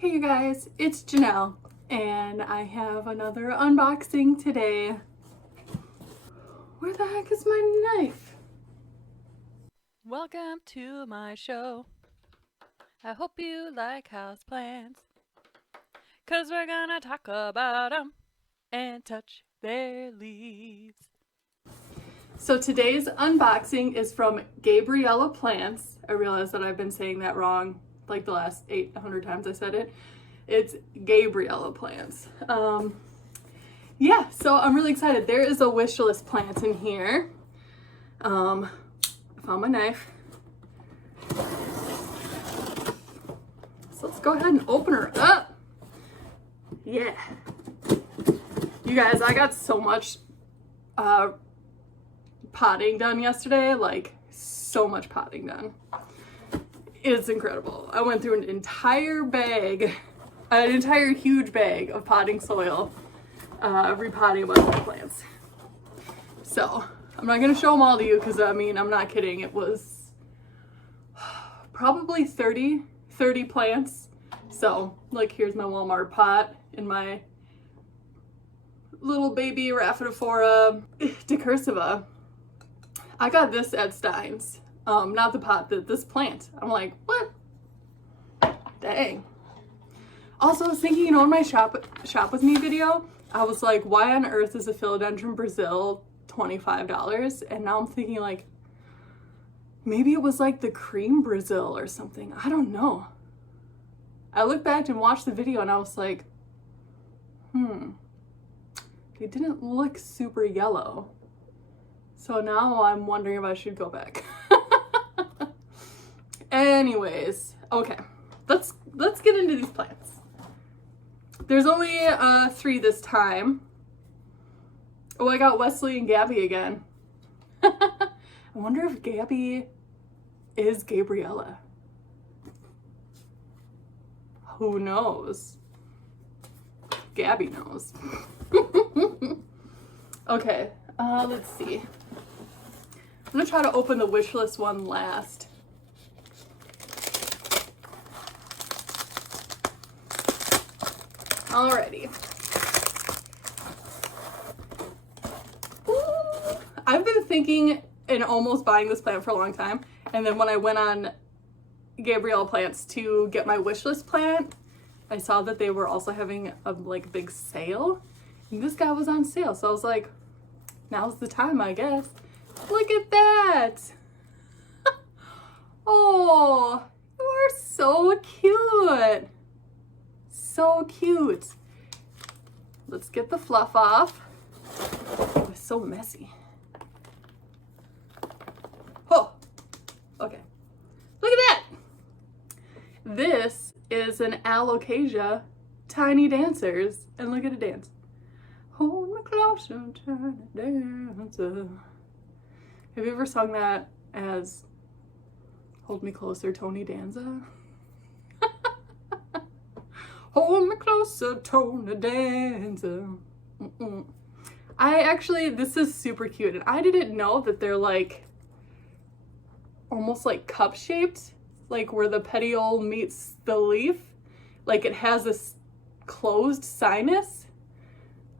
Hey you guys, it's Janelle, and I have another unboxing today. Where the heck is my knife? Welcome to my show. I hope you like houseplants, 'cause we're gonna talk about them and touch their leaves. So today's unboxing is from Gabriella Plants. I realize that I've been saying that wrong like the last 800 times I said it. It's Gabriella Plants. Yeah, so I'm really excited. There is a wish list plant in here. I found my knife. So let's go ahead and open her up. Yeah. You guys, I got so much potting done yesterday, like so much potting done. It's incredible. I went through an entire huge bag of potting soil, repotting a bunch of plants. So I'm not gonna show them all to you because I mean, I'm not kidding. It was probably 30 plants. So like, here's my Walmart pot and my little baby Rhaphidophora decursiva. I got this at Stein's. Not the pot, this plant. I'm like, what? Dang. Also, I was thinking, you know, in my shop with me video, I was like, why on earth is a Philodendron Brazil $25? And now I'm thinking like, maybe it was like the cream Brazil or something. I don't know. I looked back and watched the video and I was like, it didn't look super yellow. So now I'm wondering if I should go back. Anyways, okay, let's get into these plants. There's only 3 this time. Oh, I got Wesley and Gabby again. I wonder if Gabby is Gabriella. Who knows? Gabby knows. Okay, let's see. I'm gonna try to open the wish list one last. Alrighty. Ooh, I've been thinking and almost buying this plant for a long time, and then when I went on Gabriella Plants to get my wish list plant, I saw that they were also having a like big sale, and this guy was on sale, so I was like, now's the time, I guess. Look at that. Oh, you are so cute. So cute. Let's get the fluff off. Oh, it's so messy. Oh, okay. Look at that. This is an Alocasia Tiny Dancers. And look at it dance. Hold me closer, tiny dancer. Have you ever sung that as Hold Me Closer, Tony Danza? Hold me closer, Tony Danza. This is super cute. And I didn't know that they're like, almost like cup shaped, like where the petiole meets the leaf. Like it has this closed sinus.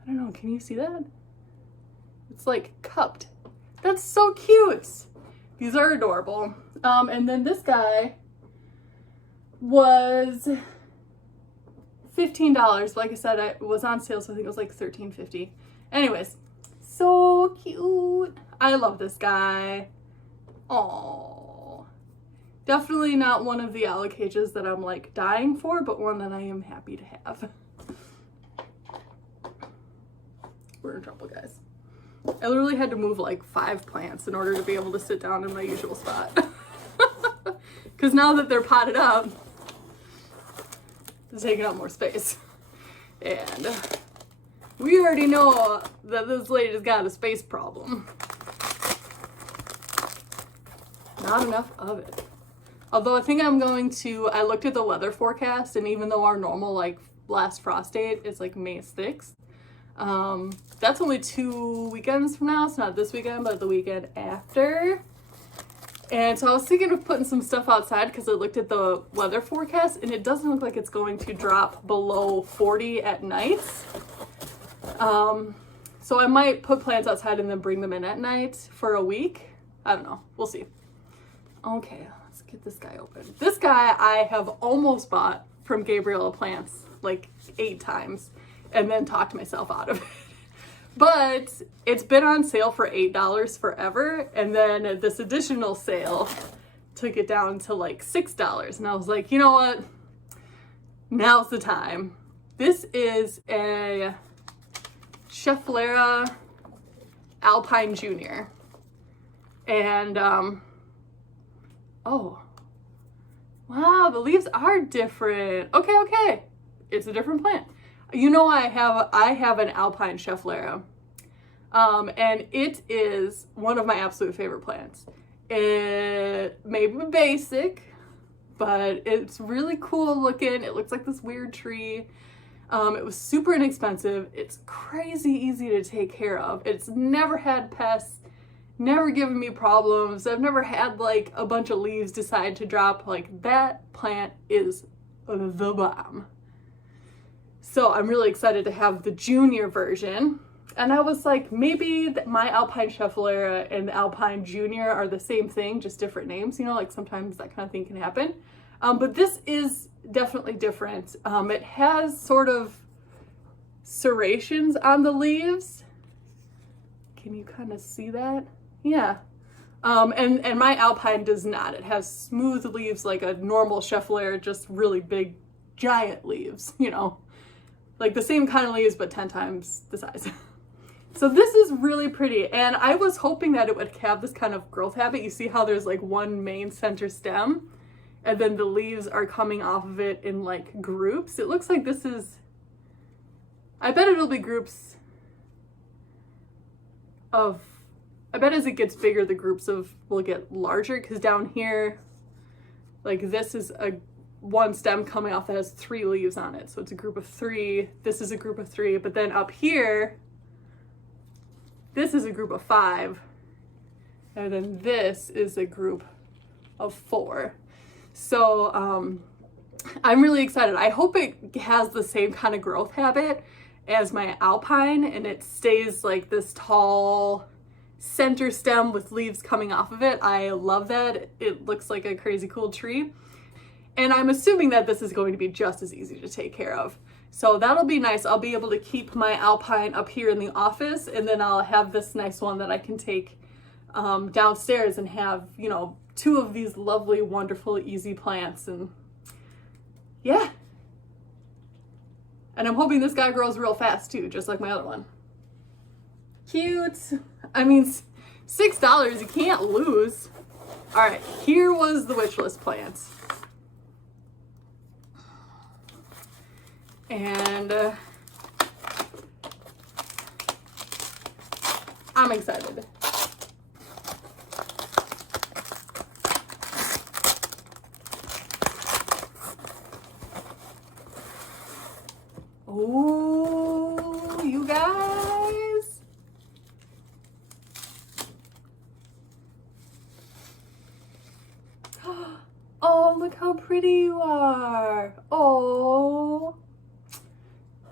I don't know, can you see that? It's like cupped. That's so cute. These are adorable. And then this guy was $15. Like I said, it was on sale, so I think it was like $13.50. Anyways, so cute. I love this guy. Oh, definitely not one of the Alocasias that I'm like dying for, but one that I am happy to have. We're in trouble, guys. I literally had to move like 5 plants in order to be able to sit down in my usual spot. Because now that they're potted up, they're taking up more space. And we already know that this lady's got a space problem. Not enough of it. Although I think I looked at the weather forecast, and even though our normal like last frost date is like May 6th, that's only 2 weekends from now. It's not this weekend, but the weekend after. And so I was thinking of putting some stuff outside because I looked at the weather forecast and it doesn't look like it's going to drop below 40 at night. So I might put plants outside and then bring them in at night for a week. I don't know. We'll see. Okay, let's get this guy open. This guy I have almost bought from Gabriella Plants like 8 times and then talked myself out of it. But it's been on sale for $8 forever, and then this additional sale took it down to like $6. And I was like, you know what? Now's the time. This is a Schefflera Alpine Junior. And, oh, wow, the leaves are different. Okay. It's a different plant. You know, I have an Alpine Schefflera, and it is one of my absolute favorite plants. It may be basic, but it's really cool looking. It looks like this weird tree. It was super inexpensive. It's crazy easy to take care of. It's never had pests, never given me problems. I've never had like a bunch of leaves decide to drop. Like, that plant is the bomb. So I'm really excited to have the junior version. And I was like, maybe my Alpine Schefflera and the Alpine Junior are the same thing, just different names. You know, like sometimes that kind of thing can happen. But this is definitely different. It has sort of serrations on the leaves. Can you kind of see that? Yeah. And my Alpine does not. It has smooth leaves like a normal Schefflera, just really big, giant leaves, you know. Like the same kind of leaves, but 10 times the size. So this is really pretty. And I was hoping that it would have this kind of growth habit. You see how there's like one main center stem and then the leaves are coming off of it in like groups. It looks like this is, I bet it'll be groups of, I bet as it gets bigger, the groups will get larger, because down here, like this is one stem coming off that has 3 leaves on it. So it's a group of 3. This is a group of 3. But then up here, this is a group of 5. And then this is a group of 4. So I'm really excited. I hope it has the same kind of growth habit as my Alpine, and it stays like this tall center stem with leaves coming off of it. I love that. It looks like a crazy cool tree. And I'm assuming that this is going to be just as easy to take care of. So that'll be nice. I'll be able to keep my Alpine up here in the office, and then I'll have this nice one that I can take downstairs and have, you know, 2 of these lovely, wonderful, easy plants. And yeah. And I'm hoping this guy grows real fast too, just like my other one. Cute. I mean, $6, you can't lose. All right, here was the wish list plant. And I'm excited. Oh, you guys. Oh, look how pretty you are. Oh.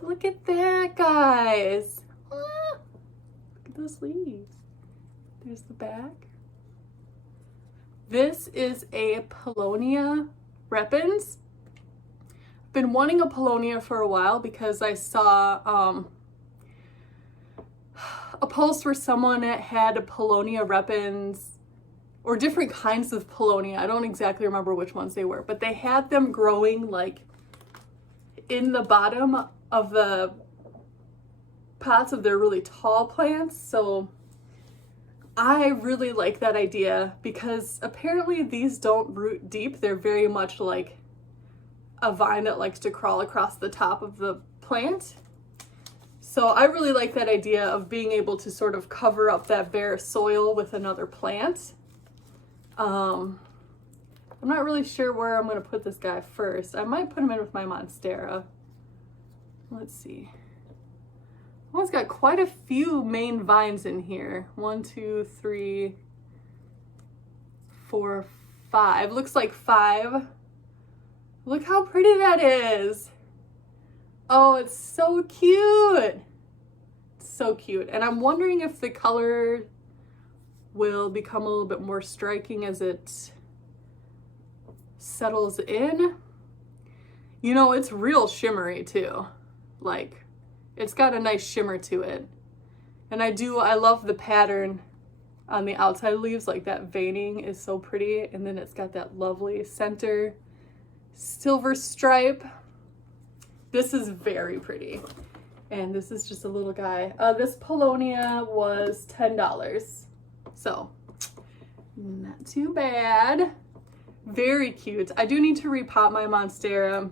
Look at that, guys. Ah, look at those leaves. There's the back. This is a Paulownia repens. I've been wanting a Paulownia for a while because I saw a post where someone had a Paulownia repens, or different kinds of Paulownia. I don't exactly remember which ones they were, but they had them growing like in the bottom of the pots of their really tall plants. So I really like that idea, because apparently these don't root deep. They're very much like a vine that likes to crawl across the top of the plant. So I really like that idea of being able to sort of cover up that bare soil with another plant. I'm not really sure where I'm going to put this guy first. I might put him in with my Monstera. Let's see. Oh, it's got quite a few main vines in here. 1, 2, 3, 4, 5. Looks like 5. Look how pretty that is. Oh, it's so cute. So cute. And I'm wondering if the color will become a little bit more striking as it settles in. You know, it's real shimmery too. Like, it's got a nice shimmer to it. And I love the pattern on the outside leaves. Like, that veining is so pretty. And then it's got that lovely center silver stripe. This is very pretty. And this is just a little guy. This Paulownia was $10. So, not too bad. Very cute. I do need to repot my Monstera.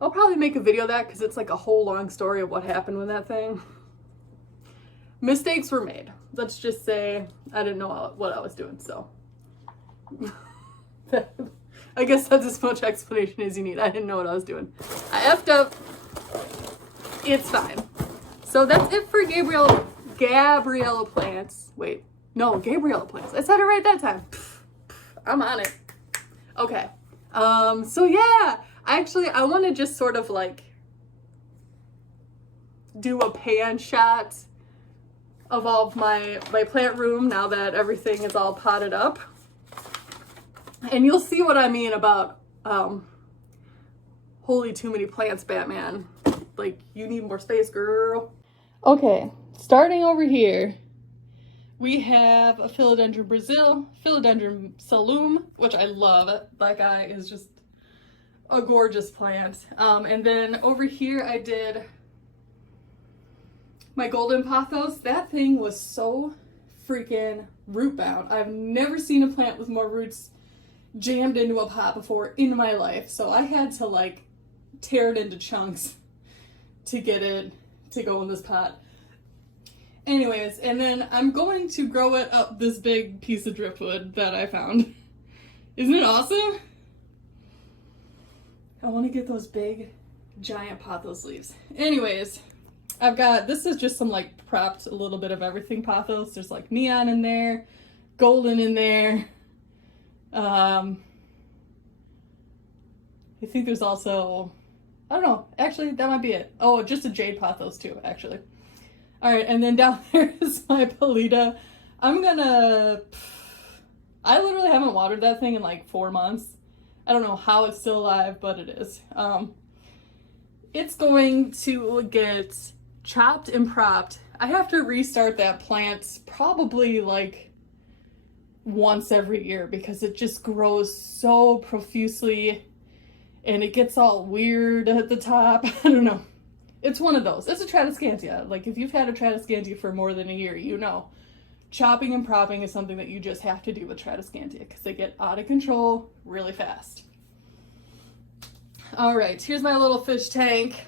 I'll probably make a video of that because it's like a whole long story of what happened with that thing. Mistakes were made. Let's just say I didn't know what I was doing, so. I guess that's as much explanation as you need. I didn't know what I was doing. I effed up. It's fine. So that's it for Gabriella plants. Wait, no, Gabriella plants. I said it right that time. I'm on it. Okay. So yeah, actually I want to just sort of like do a pan shot of all of my plant room now that everything is all potted up. And you'll see what I mean about holy too many plants, Batman. Like, you need more space, girl. Okay, starting over here, we have a Philodendron Brazil, Philodendron Salum, which I love. That guy is just a gorgeous plant. And then over here I did my golden pothos. That thing was so freaking root bound. I've never seen a plant with more roots jammed into a pot before in my life. So I had to like tear it into chunks to get it to go in this pot. Anyways, and then I'm going to grow it up this big piece of driftwood that I found. Isn't it awesome? I want to get those big, giant pothos leaves. Anyways, I've got, this is just some like propped a little bit of everything pothos. There's like neon in there, golden in there. I think there's also, I don't know, actually that might be it. Oh, just a jade pothos too, actually. All right, and then down there is my Polita. I literally haven't watered that thing in like 4 months. I don't know how it's still alive, but it is. It's going to get chopped and propped. I have to restart that plant probably like once every year because it just grows so profusely and it gets all weird at the top. I don't know. It's one of those. It's a Tradescantia. Like, if you've had a Tradescantia for more than a year, you know. Chopping and propping is something that you just have to do with Tradescantia because they get out of control really fast. All right, here's my little fish tank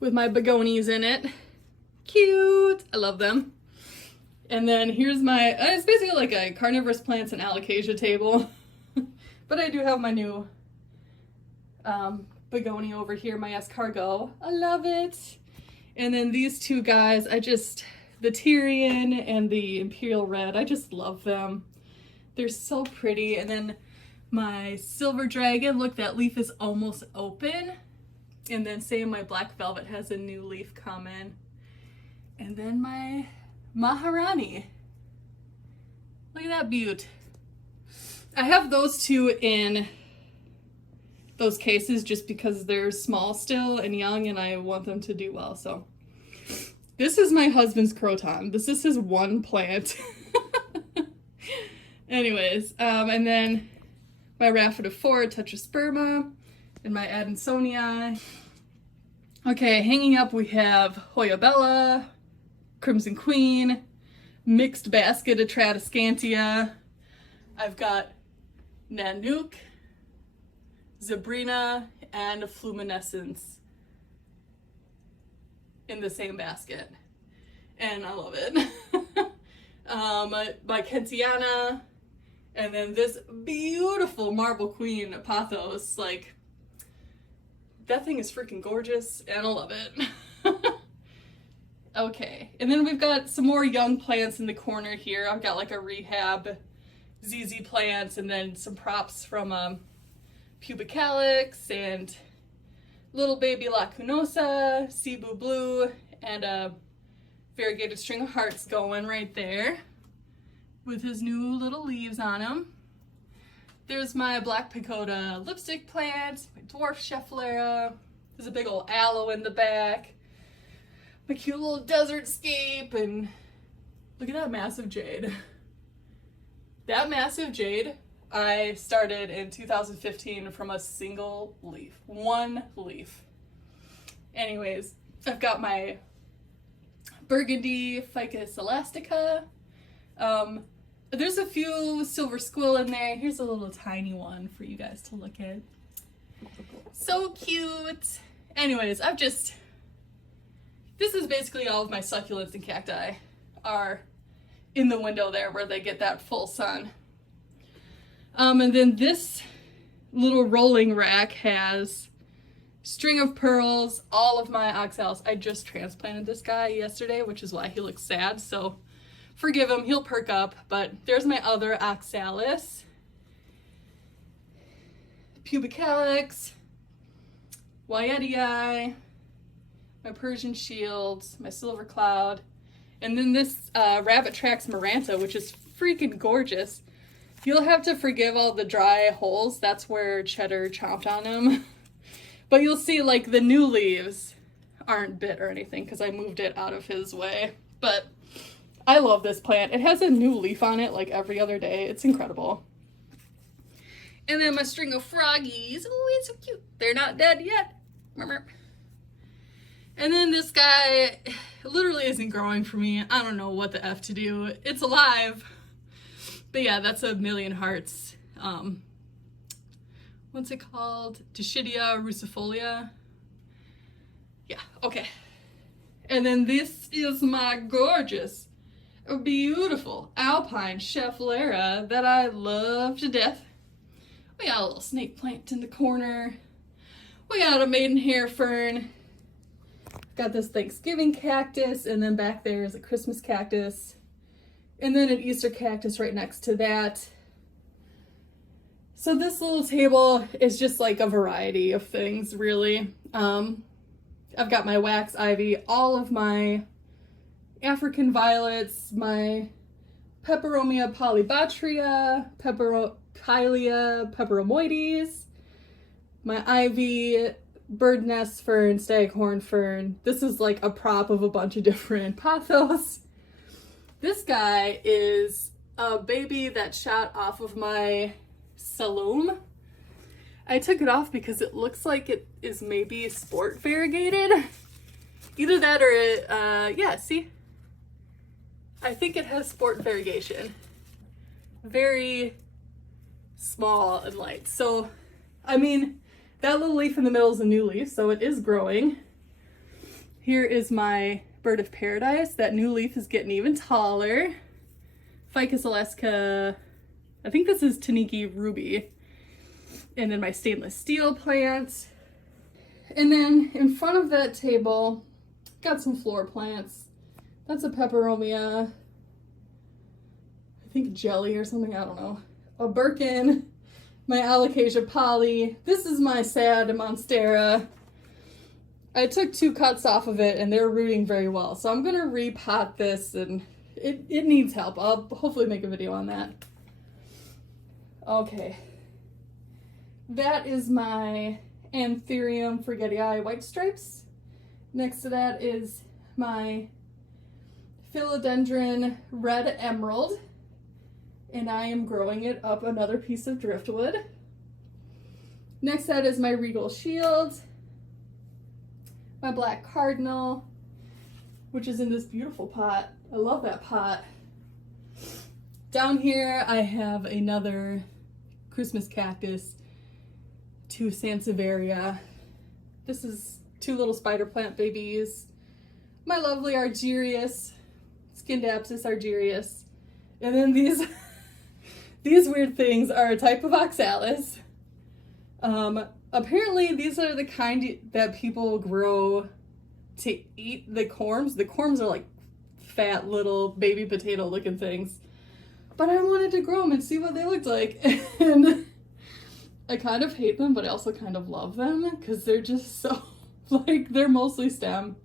with my begonias in it. Cute. I love them. And then here's my, it's basically like a carnivorous plants and alocasia table. But I do have my new begonia over here, my escargot. I love it. And then these two guys, the Tyrian and the Imperial Red, I just love them. They're so pretty. And then my silver dragon, look, that leaf is almost open. And then same, my black velvet has a new leaf coming. And then my Maharani. Look at that beaut. I have those two in those cases just because they're small still and young and I want them to do well. So this is my husband's croton. This is his one plant. Anyways, and then my Rhaphidophora Tetrasperma and my Adansonii. Okay, hanging up we have Hoyabella, Crimson Queen, mixed basket of Tradescantia. I've got Nanook, Zabrina, and Fluminescence in the same basket. And I love it. My Kentiana, and then this beautiful Marble Queen Pothos. Like, that thing is freaking gorgeous, and I love it. Okay, and then we've got some more young plants in the corner here. I've got like a rehab ZZ plant and then some props from Pubicalix and little baby Lacunosa, Cebu Blue, and a variegated string of hearts going right there with his new little leaves on him. There's my black pagoda lipstick plant, my dwarf Schefflera. There's a big old aloe in the back. My cute little desert scape, and look at that massive jade. That massive jade I started in 2015 from a single leaf. One leaf. Anyways, I've got my Burgundy Ficus Elastica. There's a few silver squill in there. Here's a little tiny one for you guys to look at. So cute. Anyways, this is basically all of my succulents and cacti are in the window there where they get that full sun. And then this little rolling rack has string of pearls, all of my oxalis. I just transplanted this guy yesterday, which is why he looks sad, so forgive him, he'll perk up. But there's my other oxalis. Pubicalix, Wyetii, my Persian shields, my silver cloud, and then this Rabbit Tracks Maranta, which is freaking gorgeous. You'll have to forgive all the dry holes. That's where Cheddar chomped on them. But you'll see, like, the new leaves aren't bit or anything because I moved it out of his way. But I love this plant. It has a new leaf on it like every other day. It's incredible. And then my string of froggies. Oh, it's so cute. They're not dead yet. And then this guy literally isn't growing for me. I don't know what the F to do. It's alive. But yeah, that's a million hearts. What's it called? Dischidia rucifolia. Yeah, okay. And then this is my gorgeous, beautiful alpine Schefflera that I love to death. We got a little snake plant in the corner. We got a maidenhair fern. Got this Thanksgiving cactus, and then back there is a Christmas cactus. And then an Easter cactus right next to that. So this little table is just like a variety of things, really. I've got my wax ivy, all of my African violets, my Peperomia polybatria, Peperokia peperomoides, my ivy, bird nest fern, staghorn fern. This is like a prop of a bunch of different pothos. This guy is a baby that shot off of my Saloom. I took it off because it looks like it is maybe sport variegated. Either that or it, yeah, see? I think it has sport variegation. Very small and light. So, I mean, that little leaf in the middle is a new leaf, so it is growing. Here is my bird of paradise. That new leaf is getting even taller. Ficus Elastica. I think this is Taniki Ruby. And then my stainless steel plant. And then in front of that table, got some floor plants. That's a Peperomia. I think jelly or something, I don't know. A Birkin. My Alocasia poly. This is my sad Monstera. I took 2 cuts off of it and they're rooting very well. So I'm gonna repot this, and it needs help. I'll hopefully make a video on that. Okay. That is my Anthurium forgetii white stripes. Next to that is my Philodendron Red Emerald. And I am growing it up another piece of driftwood. Next to that is my Regal Shield. My Black Cardinal, which is in this beautiful pot. I love that pot. Down here I have another Christmas cactus, 2 Sansevieria. This is 2 little spider plant babies. My lovely Argyrius, Skindapsis Argyrius. And then these these weird things are a type of oxalis. Apparently these are the kind that people grow to eat the corms. The corms are like fat little baby potato looking things. But I wanted to grow them and see what they looked like. And I kind of hate them, but I also kind of love them because they're just so, like, they're mostly stem.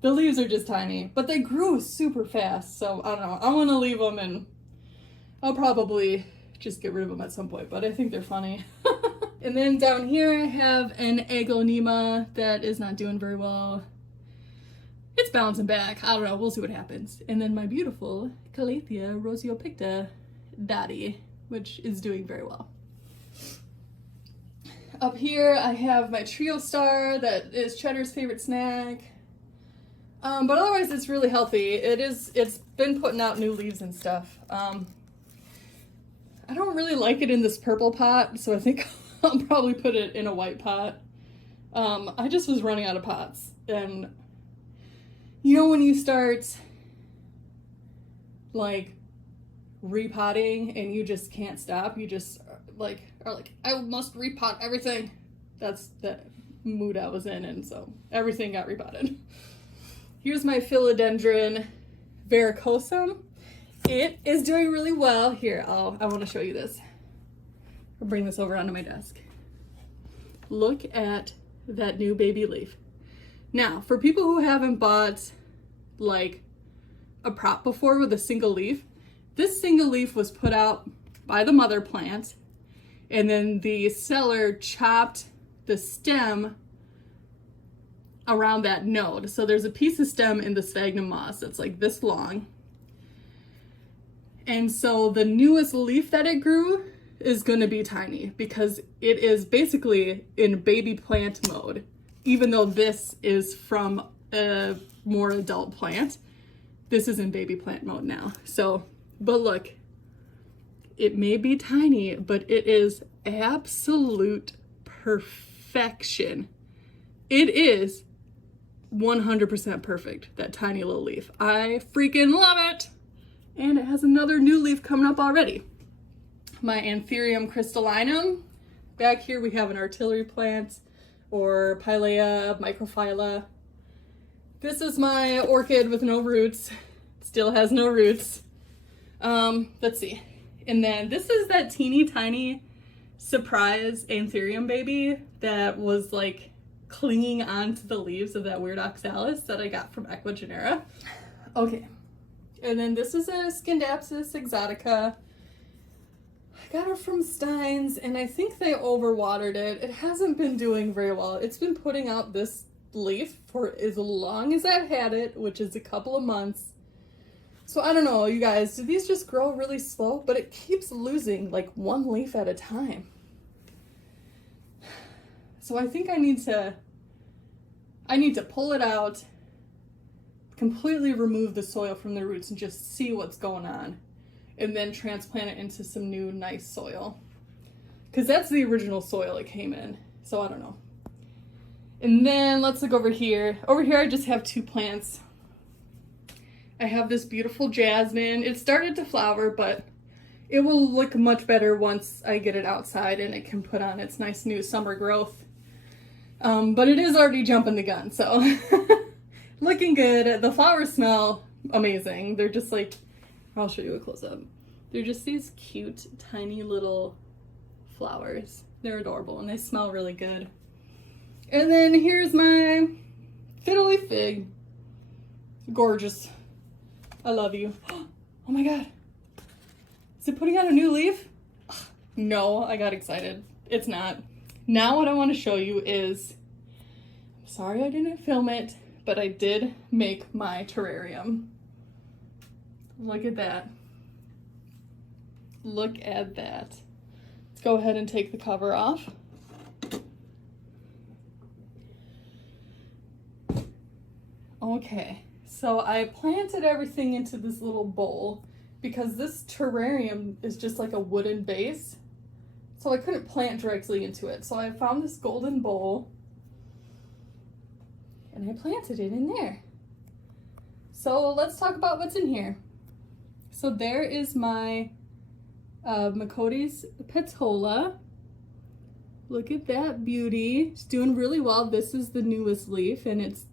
The leaves are just tiny, but they grew super fast. So I don't know. I want to leave them, and I'll probably just get rid of them at some point, but I think they're funny. And then down here I have an Agonema that is not doing very well. It's bouncing back. I don't know. We'll see what happens. And then my beautiful Calathea rosiopicta Dottie, which is doing very well. Up here I have my Trio Star that is Cheddar's favorite snack. But otherwise it's really healthy. It's been putting out new leaves and stuff. I don't really like it in this purple pot, so I think I'll probably put it in a white pot. I just was running out of pots, and you know when you start like repotting and you just can't stop, you just are like, I must repot everything. That's the mood I was in, and so everything got repotted. Here's my Philodendron Varicosum. It is doing really well. Here, I want to show you this. I'll bring this over onto my desk. Look at that new baby leaf. Now, for people who haven't bought like a prop before with a single leaf, this single leaf was put out by the mother plant, and then the seller chopped the stem around that node. So there's a piece of stem in the sphagnum moss that's like this long. And so the newest leaf that it grew is going to be tiny because it is basically in baby plant mode, even though this is from a more adult plant. This is in baby plant mode now. So, but look, it may be tiny, but it is absolute perfection. It is 100% perfect, that tiny little leaf. I freaking love it! And it has another new leaf coming up already. My Anthurium crystallinum. Back here we have an artillery plant, or Pilea microphylla. This is my orchid with no roots. Still has no roots. Let's see. And then this is that teeny tiny surprise Anthurium baby that was like clinging onto the leaves of that weird oxalis that I got from Equigenera. Okay. And then this is a Skindapsis Exotica. I got it from Stein's, and I think they overwatered it. It hasn't been doing very well. It's been putting out this leaf for as long as I've had it, which is a couple of months. So I don't know, you guys, do these just grow really slow? But it keeps losing like one leaf at a time. So I think I need to pull it out, completely remove the soil from the roots and just see what's going on, and then transplant it into some new nice soil. Because that's the original soil it came in. So I don't know. And then let's look over here. Over here I just have two plants. I have this beautiful jasmine. It started to flower, but it will look much better once I get it outside and it can put on its nice new summer growth. But it is already jumping the gun, so looking good. The flowers smell amazing. They're just like, I'll show you a close-up. They're just these cute, tiny little flowers. They're adorable and they smell really good. And then here's my Fiddly Fig. Gorgeous. I love you. Oh my god. Is it putting out a new leaf? No, I got excited. It's not. Now what I want to show you is, I'm sorry I didn't film it, but I did make my terrarium. Look at that. Look at that. Let's go ahead and take the cover off. Okay, so I planted everything into this little bowl because this terrarium is just like a wooden base. So I couldn't plant directly into it. So I found this golden bowl and I planted it in there. So let's talk about what's in here. So there is my Macotes Petola. Look at that beauty. It's doing really well. This is the newest leaf and it's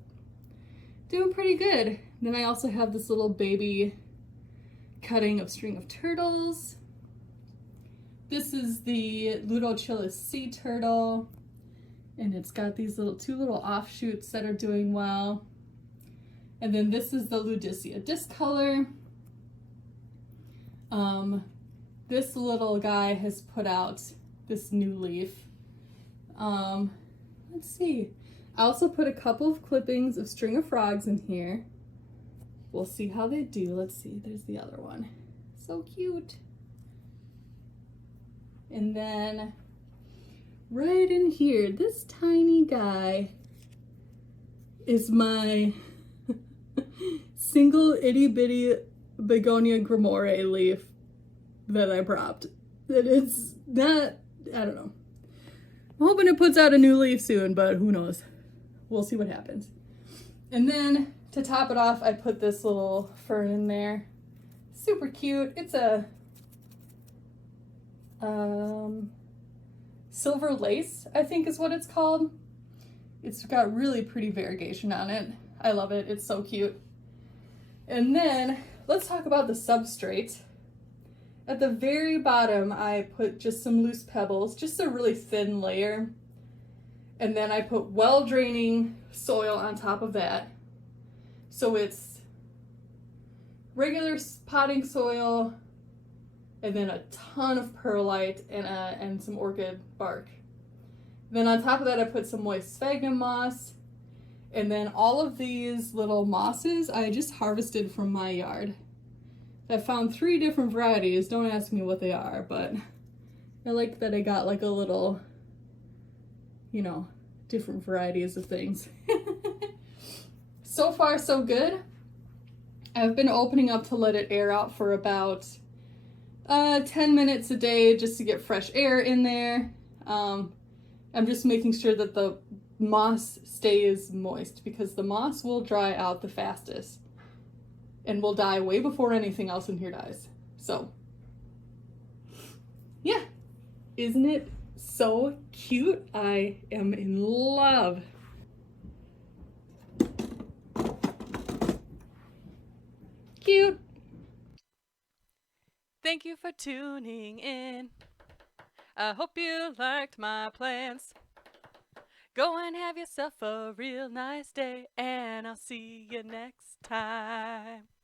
doing pretty good. Then I also have this little baby cutting of string of turtles. This is the Ludochilus sea turtle, and it's got these two little offshoots that are doing well. And then this is the Ludicea discolor. This little guy has put out this new leaf. Let's see. I also put a couple of clippings of string of frogs in here. We'll see how they do. Let's see, there's the other one. So cute. And then right in here, this tiny guy is my single itty bitty begonia grimoire leaf that I propped. That it's not, I don't know. I'm hoping it puts out a new leaf soon, but who knows. We'll see what happens. And then to top it off, I put this little fern in there. Super cute. It's a silver lace, I think is what it's called. It's got really pretty variegation on it. I love it. It's so cute. And then let's talk about the substrate. At the very bottom, I put just some loose pebbles, just a really thin layer. And then I put well-draining soil on top of that. So it's regular potting soil, and then a ton of perlite and some orchid bark. Then on top of that, I put some moist sphagnum moss. And then all of these little mosses I just harvested from my yard. I found 3 different varieties. Don't ask me what they are, but I like that I got like a little, you know, different varieties of things. So far, so good. I've been opening up to let it air out for about 10 minutes a day just to get fresh air in there. I'm just making sure that the moss stays moist because the moss will dry out the fastest and will die way before anything else in here dies. So, yeah, isn't it so cute? I am in love. Cute. Thank you for tuning in. I hope you liked my plants. Go and have yourself a real nice day, and I'll see you next time.